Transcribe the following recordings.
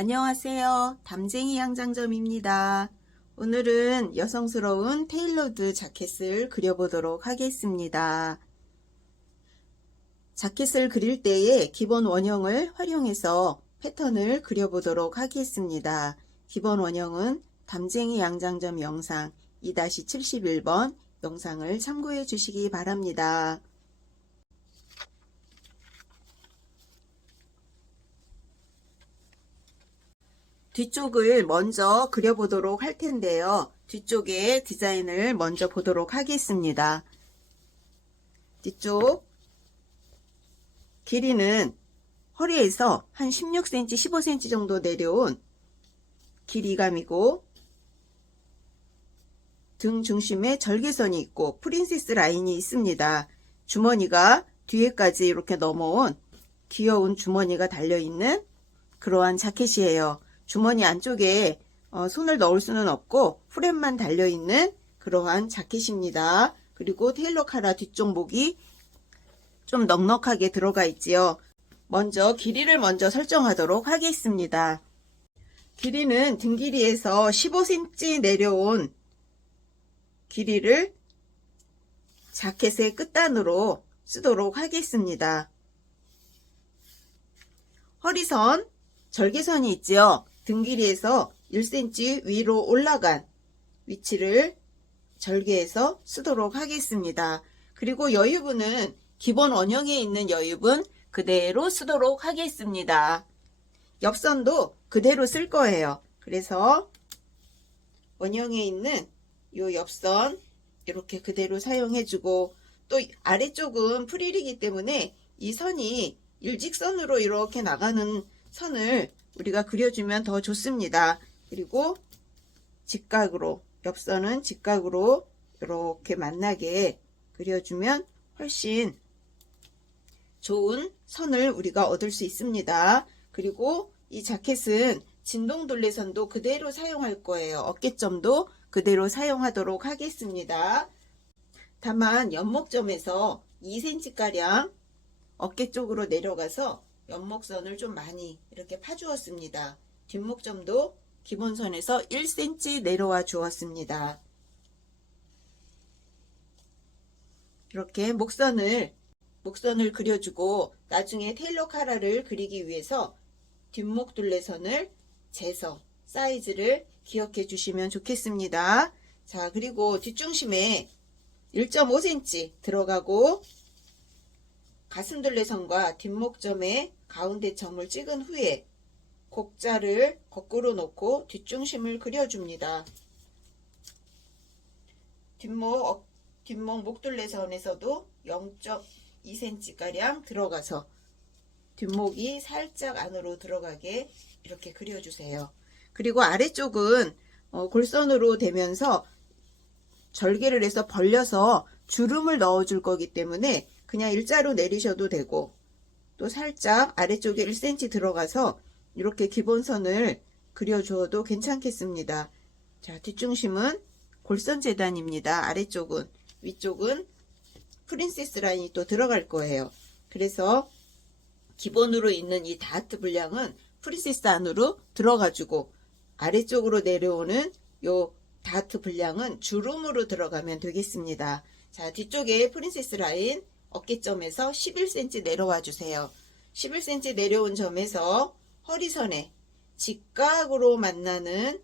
안녕하세요. 담쟁이 양장점입니다. 오늘은 여성스러운 테일러드 자켓을 그려보도록 하겠습니다. 자켓을 그릴 때에 기본 원형을 활용해서 패턴을 그려보도록 하겠습니다. 기본 원형은 담쟁이 양장점 영상 2-71번 영상을 참고해 주시기 바랍니다. 뒤쪽을 먼저 그려보도록 할 텐데요. 뒤쪽에 디자인을 먼저 보도록 하겠습니다. 뒤쪽 길이는 허리에서 한 16cm, 15cm 정도 내려온 길이감이고 등 중심에 절개선이 있고 프린세스 라인이 있습니다. 주머니가 뒤에까지 이렇게 넘어온 귀여운 주머니가 달려있는 그러한 자켓이에요. 주머니 안쪽에 손을 넣을 수는 없고 프렛만 달려있는 그러한 자켓입니다. 그리고 테일러 카라 뒤쪽 목이 좀 넉넉하게 들어가 있지요. 먼저 길이를 먼저 설정하도록 하겠습니다. 길이는 등 길이에서 15cm 내려온 길이를 자켓의 끝단으로 쓰도록 하겠습니다. 허리선, 절개선이 있지요. 등 길이에서 1cm 위로 올라간 위치를 절개해서 쓰도록 하겠습니다. 그리고 여유분은 기본 원형에 있는 여유분 그대로 쓰도록 하겠습니다. 옆선도 그대로 쓸 거예요. 그래서 원형에 있는 이 옆선 이렇게 그대로 사용해주고 또 아래쪽은 프릴이기 때문에 이 선이 일직선으로 이렇게 나가는 선을 우리가 그려주면 더 좋습니다. 그리고 직각으로 옆선은 직각으로 이렇게 만나게 그려주면 훨씬 좋은 선을 우리가 얻을 수 있습니다. 그리고 이 자켓은 진동둘레선도 그대로 사용할 거예요. 어깨점도 그대로 사용하도록 하겠습니다. 다만 연목점에서 2cm가량 어깨 쪽으로 내려가서 연목선을 좀 많이 이렇게 파주었습니다. 뒷목점도 기본선에서 1cm 내려와 주었습니다. 이렇게 목선을 그려주고 나중에 테일러 카라를 그리기 위해서 뒷목 둘레선을 재서 사이즈를 기억해 주시면 좋겠습니다. 자, 그리고 뒷중심에 1.5cm 들어가고 가슴둘레선과 뒷목점에 가운데 점을 찍은 후에 곡자를 거꾸로 놓고 뒷중심을 그려줍니다. 뒷목 목둘레선에서도 0.2cm가량 들어가서 뒷목이 살짝 안으로 들어가게 이렇게 그려주세요. 그리고 아래쪽은 골선으로 되면서 절개를 해서 벌려서 주름을 넣어줄 거기 때문에 그냥 일자로 내리셔도 되고 또 살짝 아래쪽에 1cm 들어가서 이렇게 기본선을 그려주어도 괜찮겠습니다. 자, 뒷중심은 골선 재단입니다. 아래쪽은, 위쪽은 프린세스 라인이 또 들어갈 거예요. 그래서 기본으로 있는 이 다트 분량은 프린세스 안으로 들어가주고 아래쪽으로 내려오는 요 다트 분량은 주름으로 들어가면 되겠습니다. 자, 뒤쪽에 프린세스 라인 어깨점에서 11cm 내려와 주세요. 11cm 내려온 점에서 허리선에 직각으로 만나는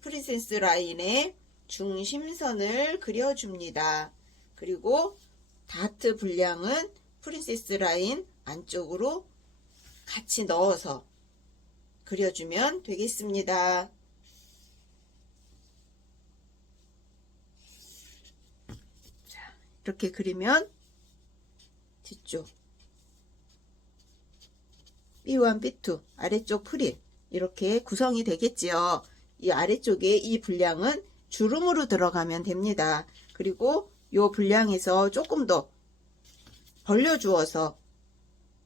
프린세스 라인의 중심선을 그려줍니다. 그리고 다트 분량은 프린세스 라인 안쪽으로 같이 넣어서 그려주면 되겠습니다. 자, 이렇게 그리면 뒤쪽 B1, B2 아래쪽 프릴 이렇게 구성이 되겠지요. 이 아래쪽에 이 분량은 주름으로 들어가면 됩니다. 그리고 이 분량에서 조금 더 벌려주어서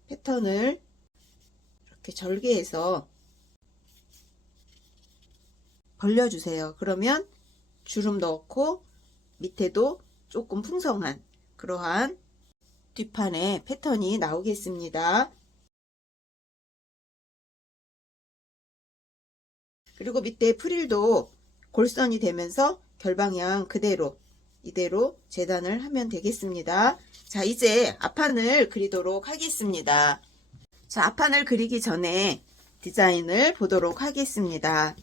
패턴을 이렇게 절개해서 벌려주세요. 그러면 주름 넣고 밑에도 조금 풍성한 그러한 뒷판에 패턴이 나오겠습니다. 그리고 밑에 프릴도 골선이 되면서 결방향 그대로 이대로 재단을 하면 되겠습니다. 자, 이제 앞판을 그리도록 하겠습니다. 자, 앞판을 그리기 전에 디자인을 보도록 하겠습니다.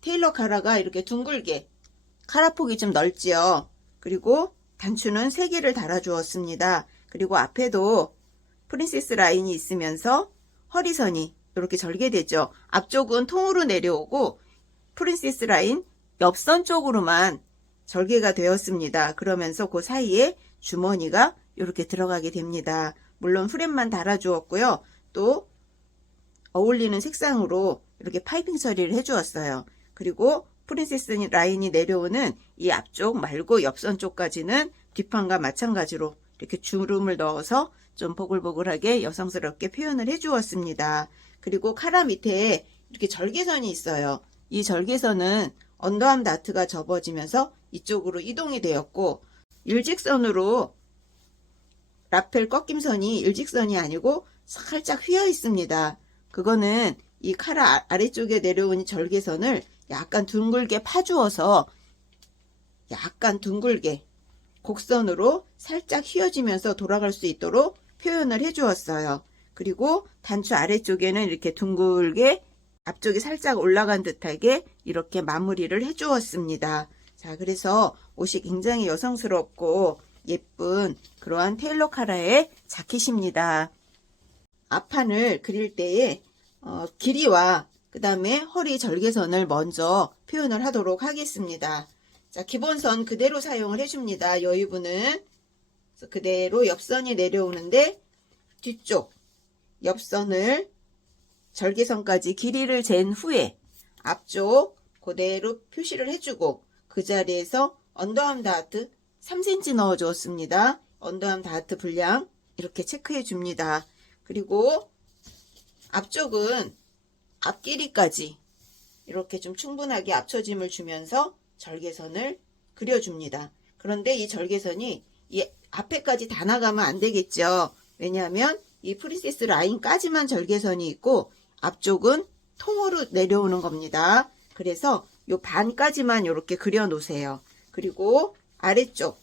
테일러 카라가 이렇게 둥글게 카라폭이 좀 넓지요. 그리고 단추는 3개를 달아 주었습니다. 그리고 앞에도 프린세스 라인이 있으면서 허리선이 이렇게 절개되죠. 앞쪽은 통으로 내려오고 프린세스 라인 옆선 쪽으로만 절개가 되었습니다. 그러면서 그 사이에 주머니가 이렇게 들어가게 됩니다. 물론 프렛만 달아 주었고요. 또 어울리는 색상으로 이렇게 파이핑 처리를 해 주었어요. 그리고 프린세스 라인이 내려오는 이 앞쪽 말고 옆선 쪽까지는 뒷판과 마찬가지로 이렇게 주름을 넣어서 좀 보글보글하게 여성스럽게 표현을 해 주었습니다. 그리고 카라 밑에 이렇게 절개선이 있어요. 이 절개선은 언더암 다트가 접어지면서 이쪽으로 이동이 되었고, 일직선으로 라펠 꺾임선이 일직선이 아니고 살짝 휘어 있습니다. 그거는 이 카라 아래쪽에 내려온 이 절개선을 약간 둥글게 파주어서 약간 둥글게 곡선으로 살짝 휘어지면서 돌아갈 수 있도록 표현을 해 주었어요. 그리고 단추 아래쪽에는 이렇게 둥글게 앞쪽이 살짝 올라간 듯하게 이렇게 마무리를 해 주었습니다. 자, 그래서 옷이 굉장히 여성스럽고 예쁜 그러한 테일러 카라의 자켓입니다. 앞판을 그릴 때에 길이와 그 다음에 허리 절개선을 먼저 표현을 하도록 하겠습니다. 자, 기본선 그대로 사용을 해줍니다. 여유분은 그대로 옆선이 내려오는데 뒤쪽 옆선을 절개선까지 길이를 잰 후에 앞쪽 그대로 표시를 해주고 그 자리에서 언더암 다트 3cm 넣어 주었습니다. 언더암 다트 분량 이렇게 체크해 줍니다. 그리고 앞쪽은 앞길이까지 이렇게 좀 충분하게 앞처짐을 주면서 절개선을 그려줍니다. 그런데 이 절개선이 이 앞에까지 다 나가면 안 되겠죠. 왜냐하면 이 프린세스 라인까지만 절개선이 있고 앞쪽은 통으로 내려오는 겁니다. 그래서 요 반까지만 이렇게 그려 놓으세요. 그리고 아래쪽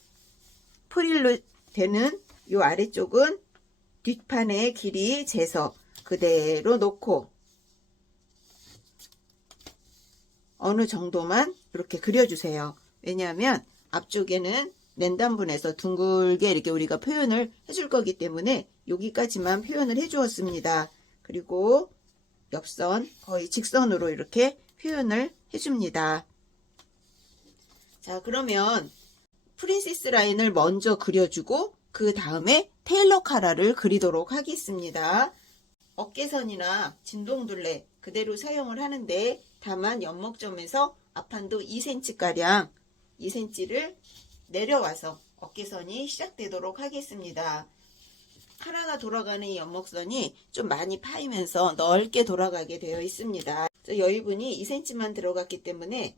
프릴로 되는 요 아래쪽은 뒷판의 길이 재서 그대로 놓고 어느 정도만 이렇게 그려주세요. 왜냐하면 앞쪽에는 랜단분에서 둥글게 이렇게 우리가 표현을 해줄 거기 때문에 여기까지만 표현을 해 주었습니다. 그리고 옆선 거의 직선으로 이렇게 표현을 해줍니다. 자, 그러면 프린세스 라인을 먼저 그려주고 그 다음에 테일러 카라를 그리도록 하겠습니다. 어깨선이나 진동둘레 그대로 사용을 하는데 다만 연목점에서 앞판도 2cm가량 2cm를 내려와서 어깨선이 시작되도록 하겠습니다. 카라가 돌아가는 이 연목선이 좀 많이 파이면서 넓게 돌아가게 되어 있습니다. 여유분이 2cm만 들어갔기 때문에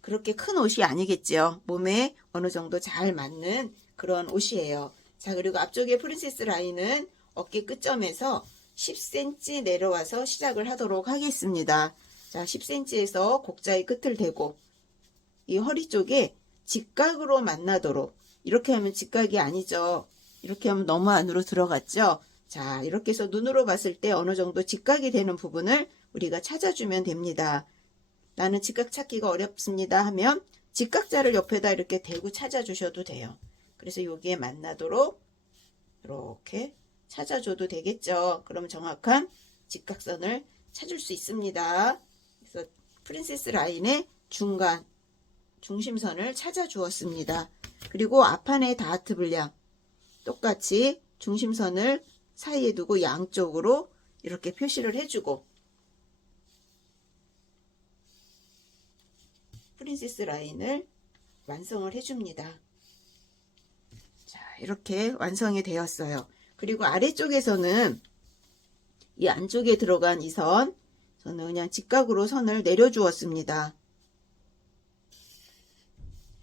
그렇게 큰 옷이 아니겠죠. 몸에 어느 정도 잘 맞는 그런 옷이에요. 자, 그리고 앞쪽에 프린세스 라인은 어깨 끝점에서 10cm 내려와서 시작을 하도록 하겠습니다. 자, 10cm에서 곡자의 끝을 대고 이 허리 쪽에 직각으로 만나도록, 이렇게 하면 직각이 아니죠. 이렇게 하면 너무 안으로 들어갔죠. 자, 이렇게 해서 눈으로 봤을 때 어느 정도 직각이 되는 부분을 우리가 찾아주면 됩니다. 나는 직각 찾기가 어렵습니다 하면 직각자를 옆에다 이렇게 대고 찾아주셔도 돼요. 그래서 여기에 만나도록 이렇게 찾아줘도 되겠죠. 그럼 정확한 직각선을 찾을 수 있습니다. 그래서 프린세스 라인의 중간 중심선을 찾아 주었습니다. 그리고 앞판의 다트 분량 똑같이 중심선을 사이에 두고 양쪽으로 이렇게 표시를 해주고 프린세스 라인을 완성을 해줍니다. 자, 이렇게 완성이 되었어요. 그리고 아래쪽에서는 이 안쪽에 들어간 이 선, 저는 그냥 직각으로 선을 내려주었습니다.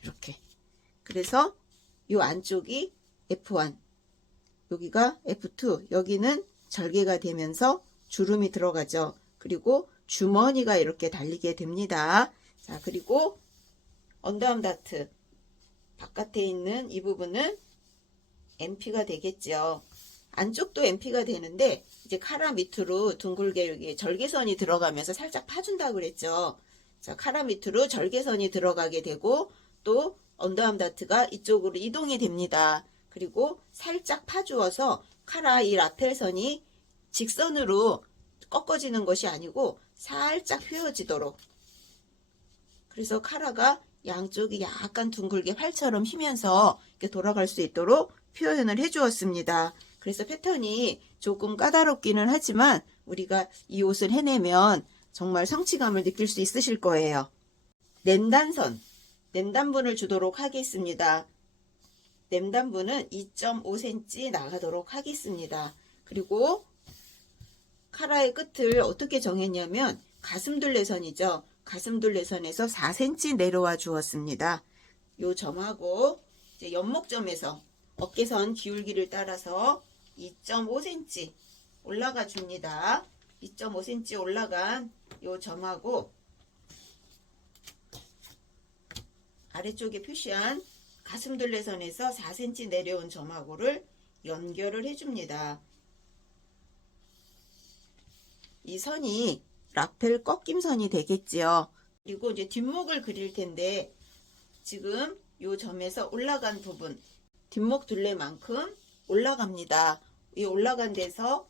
이렇게. 그래서 이 안쪽이 F1, 여기가 F2, 여기는 절개가 되면서 주름이 들어가죠. 그리고 주머니가 이렇게 달리게 됩니다. 자, 그리고 언더암 다트 바깥에 있는 이 부분은 MP가 되겠죠. 안쪽도 MP가 되는데 이제 카라 밑으로 둥글게 여기 절개선이 들어가면서 살짝 파준다고 그랬죠. 자, 카라 밑으로 절개선이 들어가게 되고 또 언더암 다트가 이쪽으로 이동이 됩니다. 그리고 살짝 파주어서 카라 이 라펠선이 직선으로 꺾어지는 것이 아니고 살짝 휘어지도록, 그래서 카라가 양쪽이 약간 둥글게 활처럼 휘면서 이렇게 돌아갈 수 있도록 표현을 해 주었습니다. 그래서 패턴이 조금 까다롭기는 하지만 우리가 이 옷을 해내면 정말 성취감을 느낄 수 있으실 거예요. 랜단선, 랜단분을 주도록 하겠습니다. 랜단분은 2.5cm 나가도록 하겠습니다. 그리고 카라의 끝을 어떻게 정했냐면 가슴둘레선이죠. 가슴둘레선에서 4cm 내려와 주었습니다. 요 점하고 이제 연목점에서 어깨선 기울기를 따라서 2.5cm 올라가 줍니다. 2.5cm 올라간 요 점하고 아래쪽에 표시한 가슴둘레선에서 4cm 내려온 점하고를 연결을 해줍니다. 이 선이 라펠 꺾임선이 되겠지요. 그리고 이제 뒷목을 그릴 텐데 지금 요 점에서 올라간 부분 뒷목 둘레만큼 올라갑니다. 이 올라간 데서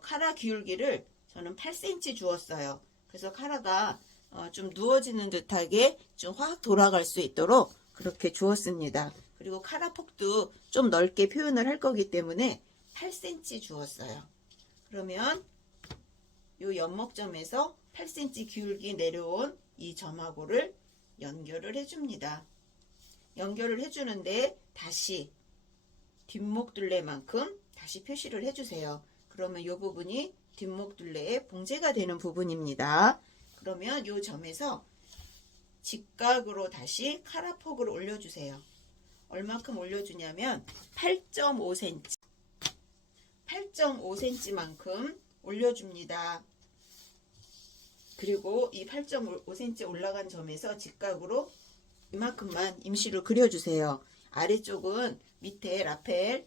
카라 기울기를 저는 8cm 주었어요. 그래서 카라가 좀 누워지는 듯하게 좀 확 돌아갈 수 있도록 그렇게 주었습니다. 그리고 카라 폭도 좀 넓게 표현을 할 거기 때문에 8cm 주었어요. 그러면 요 연목점에서 8cm 기울기 내려온 이 점하고를 연결을 해줍니다. 연결을 해주는데 다시 뒷목 둘레만큼 다시 표시를 해주세요. 그러면 이 부분이 뒷목 둘레의 봉제가 되는 부분입니다. 그러면 이 점에서 직각으로 다시 카라폭을 올려주세요. 얼마큼 올려주냐면 8.5cm 8.5cm만큼 올려줍니다. 그리고 이 8.5cm 올라간 점에서 직각으로 이만큼만 임시로 그려주세요. 아래쪽은 밑에 라펠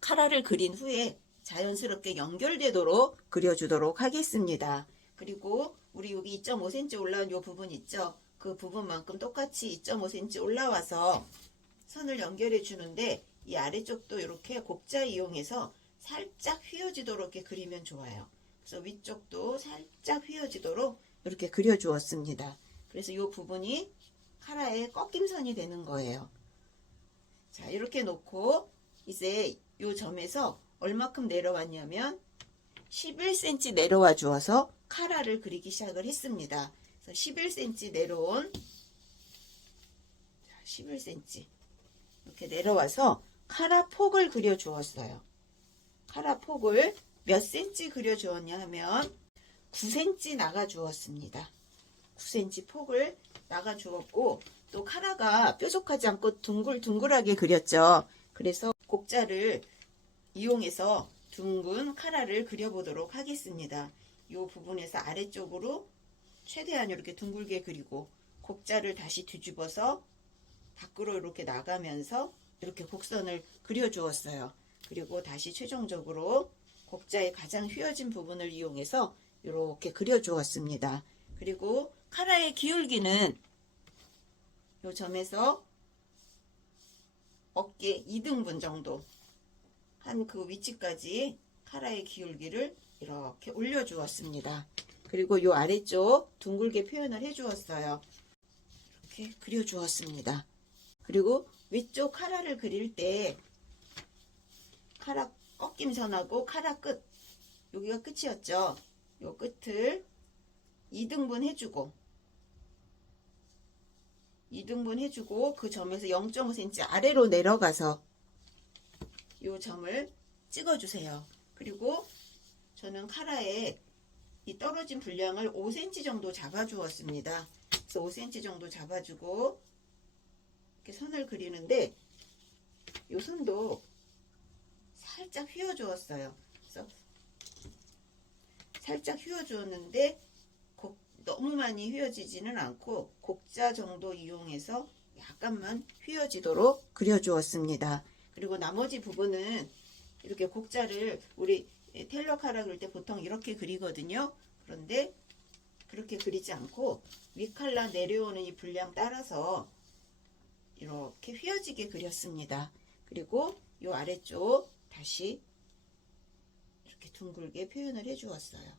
카라를 그린 후에 자연스럽게 연결되도록 그려주도록 하겠습니다. 그리고 우리 여기 2.5cm 올라온 이 부분 있죠? 그 부분만큼 똑같이 2.5cm 올라와서 선을 연결해 주는데 이 아래쪽도 이렇게 곡자 이용해서 살짝 휘어지도록 이렇게 그리면 좋아요. 그래서 위쪽도 살짝 휘어지도록 이렇게 그려 주었습니다. 그래서 이 부분이 카라의 꺾임선이 되는 거예요. 자, 이렇게 놓고 이제 이 점에서 얼마큼 내려왔냐면 11cm 내려와 주어서 카라를 그리기 시작을 했습니다. 그래서 11cm 내려온 11cm 이렇게 내려와서 카라 폭을 그려 주었어요. 카라 폭을 몇 cm 그려 주었냐 하면 9cm 나가 주었습니다. 9cm 폭을 나가 주었고 또 카라가 뾰족하지 않고 둥글둥글하게 그렸죠. 그래서 곡자를 이용해서 둥근 카라를 그려보도록 하겠습니다. 이 부분에서 아래쪽으로 최대한 이렇게 둥글게 그리고 곡자를 다시 뒤집어서 밖으로 이렇게 나가면서 이렇게 곡선을 그려 주었어요. 그리고 다시 최종적으로 곡자의 가장 휘어진 부분을 이용해서 이렇게 그려 주었습니다. 그리고 카라의 기울기는 이 점에서 어깨 2등분 정도 한 그 위치까지 카라의 기울기를 이렇게 올려 주었습니다. 그리고 이 아래쪽 둥글게 표현을 해 주었어요. 이렇게 그려 주었습니다. 그리고 위쪽 카라를 그릴 때 카라 꺾임선하고 카라 끝 여기가 끝이었죠. 이 끝을 2등분 해주고 2등분 해주고 그 점에서 0.5cm 아래로 내려가서 이 점을 찍어주세요. 그리고 저는 카라에 이 떨어진 분량을 5cm 정도 잡아주었습니다. 그래서 5cm 정도 잡아주고 이렇게 선을 그리는데 이 선도 살짝 휘어주었어요. 그래서 살짝 휘어 주었는데 너무 많이 휘어지지는 않고 곡자 정도 이용해서 약간만 휘어지도록 그려 주었습니다. 그리고 나머지 부분은 이렇게 곡자를 우리 테일러 카라 그릴 때 보통 이렇게 그리거든요. 그런데 그렇게 그리지 않고 윗칼라 내려오는 이 분량 따라서 이렇게 휘어지게 그렸습니다. 그리고 이 아래쪽 다시 이렇게 둥글게 표현을 해 주었어요.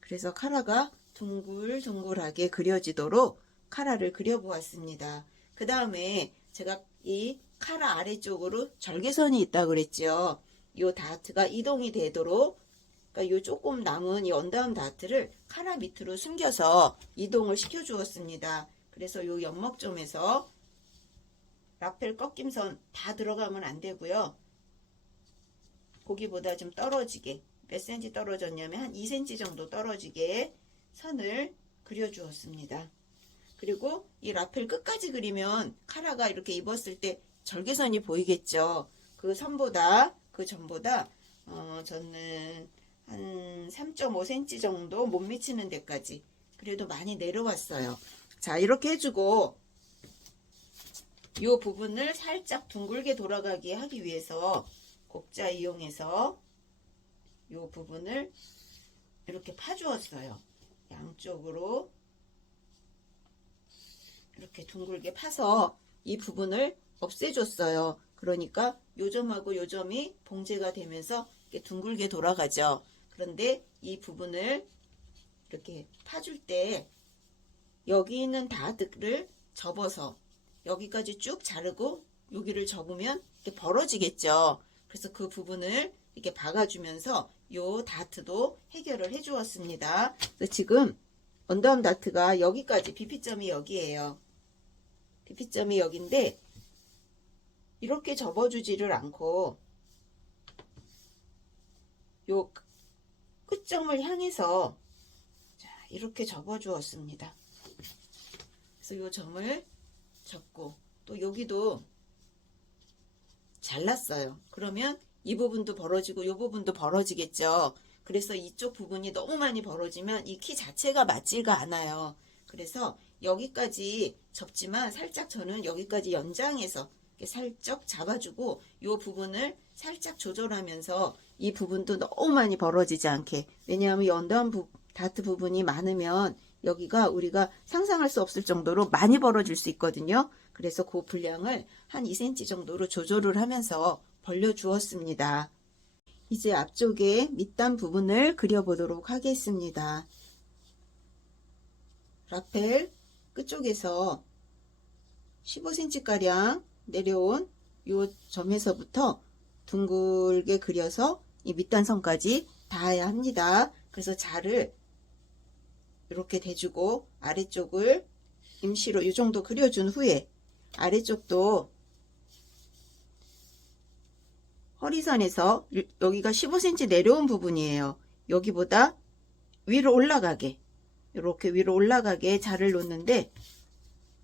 그래서 카라가 둥글둥글하게 그려지도록 카라를 그려 보았습니다. 그 다음에 제가 이 카라 아래쪽으로 절개선이 있다고 그랬죠. 이 다트가 이동이 되도록, 그러니까 이 조금 남은 이 언다운 다트를 카라 밑으로 숨겨서 이동을 시켜 주었습니다. 그래서 이 연목점에서 라펠 꺾임선 다 들어가면 안 되고요. 거기보다 좀 떨어지게, 몇 cm 떨어졌냐면 한 2cm 정도 떨어지게 선을 그려 주었습니다. 그리고 이 라펠 끝까지 그리면 카라가 이렇게 입었을 때 절개선이 보이겠죠. 그 전보다 저는 한 3.5cm 정도 못 미치는 데까지 그래도 많이 내려왔어요. 자, 이렇게 해주고 이 부분을 살짝 둥글게 돌아가게 하기 위해서 곡자 이용해서 이 부분을 이렇게 파주었어요. 양쪽으로 이렇게 둥글게 파서 이 부분을 없애줬어요. 그러니까 요 점하고 요 점이 봉제가 되면서 이렇게 둥글게 돌아가죠. 그런데 이 부분을 이렇게 파줄 때 여기 있는 다트를 접어서 여기까지 쭉 자르고 여기를 접으면 이렇게 벌어지겠죠. 그래서 그 부분을 이렇게 박아주면서 요 다트도 해결을 해 주었습니다. 그래서 지금 언더암 다트가 여기까지 BP점이 여기에요. BP점이 여기인데 이렇게 접어주지를 않고 요 끝점을 향해서 자, 이렇게 접어주었습니다. 그래서 요 점을 접고 또 여기도 잘랐어요. 그러면 이 부분도 벌어지고 이 부분도 벌어지겠죠. 그래서 이쪽 부분이 너무 많이 벌어지면 이 키 자체가 맞지가 않아요. 그래서 여기까지 접지만 살짝 저는 여기까지 연장해서 이렇게 살짝 잡아주고 이 부분을 살짝 조절하면서 이 부분도 너무 많이 벌어지지 않게, 왜냐하면 이 언더암 다트 부분이 많으면 여기가 우리가 상상할 수 없을 정도로 많이 벌어질 수 있거든요. 그래서 그 분량을 한 2cm 정도로 조절을 하면서 벌려 주었습니다. 이제 앞쪽에 밑단 부분을 그려보도록 하겠습니다. 라펠 끝쪽에서 15cm가량 내려온 이 점에서부터 둥글게 그려서 이 밑단선까지 닿아야 합니다. 그래서 자를 이렇게 대주고 아래쪽을 임시로 이 정도 그려준 후에 아래쪽도 허리선에서 여기가 15cm 내려온 부분이에요. 여기보다 위로 올라가게, 이렇게 위로 올라가게 자를 놓는데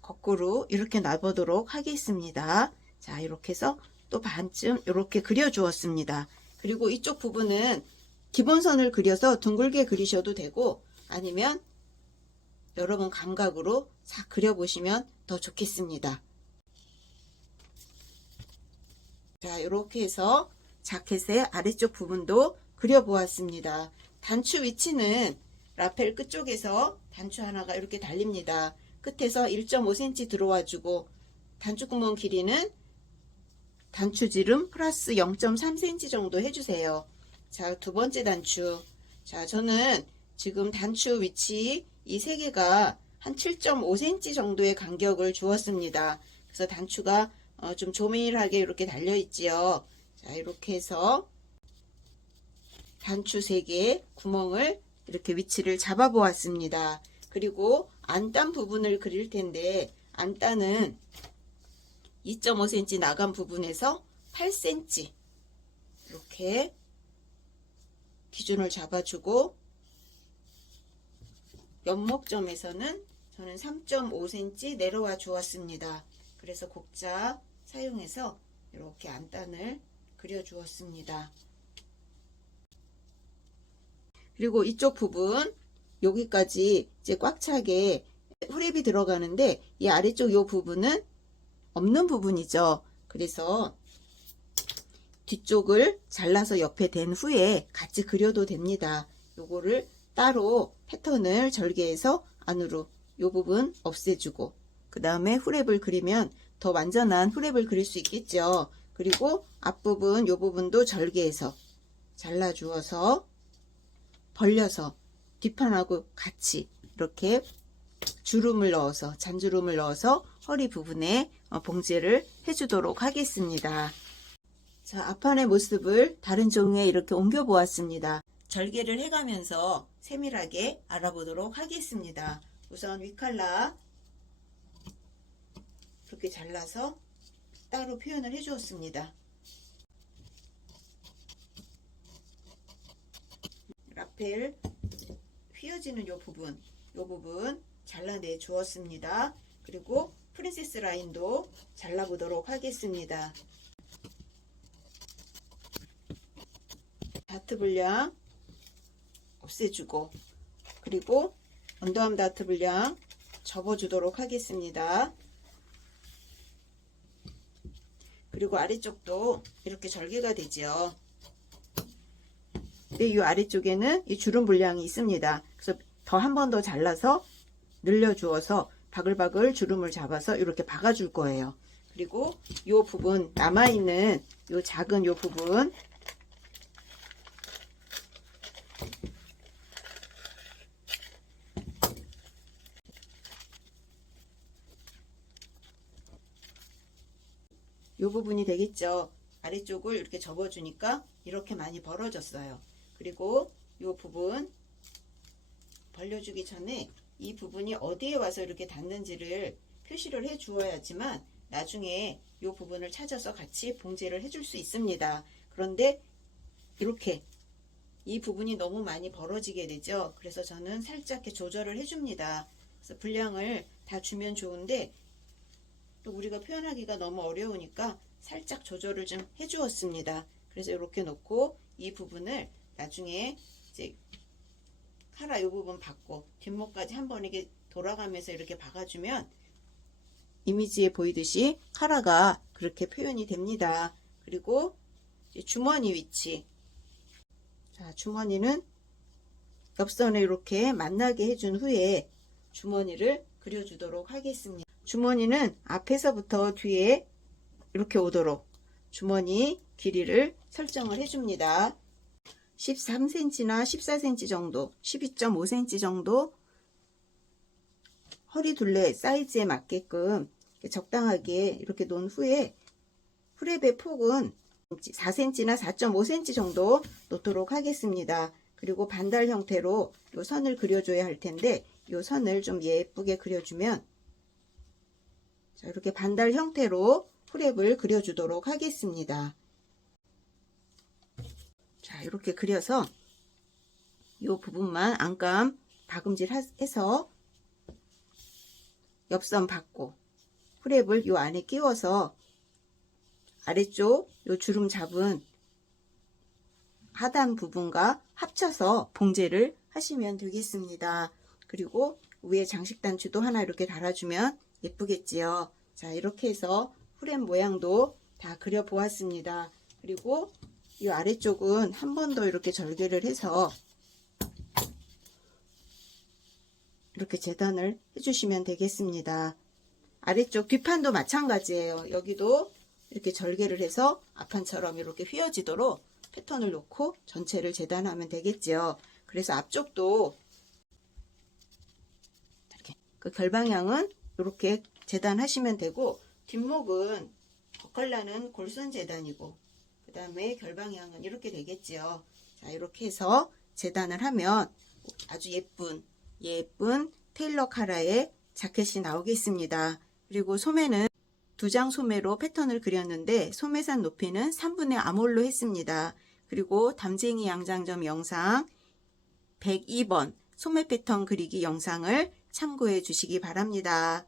거꾸로 이렇게 놔보도록 하겠습니다. 자, 이렇게 해서 또 반쯤 이렇게 그려 주었습니다. 그리고 이쪽 부분은 기본선을 그려서 둥글게 그리셔도 되고 아니면 여러분 감각으로 싹 그려보시면 더 좋겠습니다. 자, 이렇게 해서 자켓의 아래쪽 부분도 그려보았습니다. 단추 위치는 라펠 끝쪽에서 단추 하나가 이렇게 달립니다. 끝에서 1.5cm 들어와주고 단추구멍 길이는 단추지름 플러스 0.3cm 정도 해주세요. 자, 두 번째 단추. 자, 저는 지금 단추 위치 이 세 개가 한 7.5cm 정도의 간격을 주었습니다. 그래서 단추가 좀 조밀하게 이렇게 달려 있지요. 자, 이렇게 해서 단추 3개 구멍을 이렇게 위치를 잡아 보았습니다. 그리고 안단 부분을 그릴 텐데 안단은 2.5cm 나간 부분에서 8cm 이렇게 기준을 잡아주고 연목점에서는 저는 3.5cm 내려와 주었습니다. 그래서 곡자 사용해서 이렇게 안단을 그려 주었습니다. 그리고 이쪽 부분 여기까지 이제 꽉 차게 후랩이 들어가는데 이 아래쪽 요 부분은 없는 부분이죠. 그래서 뒤쪽을 잘라서 옆에 댄 후에 같이 그려도 됩니다. 요거를 따로 패턴을 절개해서 안으로 요 부분 없애주고 그 다음에 후랩을 그리면 더 완전한 후랩을 그릴 수 있겠죠. 그리고 앞부분 요 부분도 절개해서 잘라 주어서 벌려서 뒷판하고 같이 이렇게 주름을 넣어서 잔주름을 넣어서 허리 부분에 봉제를 해주도록 하겠습니다. 자, 앞판의 모습을 다른 종이에 이렇게 옮겨 보았습니다. 절개를 해가면서 세밀하게 알아보도록 하겠습니다. 우선 윗칼라 이렇게 잘라서 따로 표현을 해 주었습니다. 라펠 휘어지는 요 부분 잘라내 주었습니다. 그리고 프린세스 라인도 잘라보도록 하겠습니다. 다트 분량 없애주고 그리고 언더암 다트 분량 접어주도록 하겠습니다. 그리고 아래쪽도 이렇게 절개가 되죠. 근데 이 아래쪽에는 이 주름 분량이 있습니다. 그래서 더 한 번 더 잘라서 늘려주어서 바글바글 주름을 잡아서 이렇게 박아줄 거예요. 그리고 이 부분 남아있는 이 작은 이 부분 이 부분이 되겠죠. 아래쪽을 이렇게 접어주니까 이렇게 많이 벌어졌어요. 그리고 이 부분 벌려주기 전에 이 부분이 어디에 와서 이렇게 닿는지를 표시를 해 주어야지만 나중에 이 부분을 찾아서 같이 봉제를 해줄 수 있습니다. 그런데 이렇게 이 부분이 너무 많이 벌어지게 되죠. 그래서 저는 살짝 이렇게 조절을 해줍니다. 그래서 분량을 다 주면 좋은데 또 우리가 표현하기가 너무 어려우니까 살짝 조절을 좀 해주었습니다. 그래서 이렇게 놓고 이 부분을 나중에 이제 카라 이 부분 받고 뒷목까지 한번 이렇게 돌아가면서 이렇게 박아주면 이미지에 보이듯이 카라가 그렇게 표현이 됩니다. 그리고 이제 주머니 위치. 자, 주머니는 옆선에 이렇게 만나게 해준 후에 주머니를 그려주도록 하겠습니다. 주머니는 앞에서부터 뒤에 이렇게 오도록 주머니 길이를 설정을 해줍니다. 13cm나 14cm 정도, 12.5cm 정도 허리 둘레 사이즈에 맞게끔 적당하게 이렇게 놓은 후에 후랩의 폭은 4cm나 4.5cm 정도 놓도록 하겠습니다. 그리고 반달 형태로 이 선을 그려줘야 할 텐데 이 선을 좀 예쁘게 그려주면 자, 이렇게 반달 형태로 후랩을 그려주도록 하겠습니다. 자, 이렇게 그려서 이 부분만 안감 박음질 해서 옆선 받고 후랩을 이 안에 끼워서 아래쪽 이 주름 잡은 하단 부분과 합쳐서 봉제를 하시면 되겠습니다. 그리고 위에 장식 단추도 하나 이렇게 달아주면 예쁘겠지요. 자, 이렇게 해서 후랩 모양도 다 그려 보았습니다. 그리고 이 아래쪽은 한 번 더 이렇게 절개를 해서 이렇게 재단을 해주시면 되겠습니다. 아래쪽 뒷판도 마찬가지예요. 여기도 이렇게 절개를 해서 앞판처럼 이렇게 휘어지도록 패턴을 놓고 전체를 재단하면 되겠죠. 그래서 앞쪽도 이렇게 그 결방향은 이렇게 재단하시면 되고 뒷목은 겉칼라는 골선 재단이고 그 다음에 결방향은 이렇게 되겠지요. 자, 이렇게 해서 재단을 하면 아주 예쁜 테일러 카라의 자켓이 나오겠습니다. 그리고 소매는 2장 소매로 패턴을 그렸는데 소매산 높이는 3분의 아몰로 했습니다. 그리고 담쟁이 양장점 영상 102번 소매 패턴 그리기 영상을 참고해 주시기 바랍니다.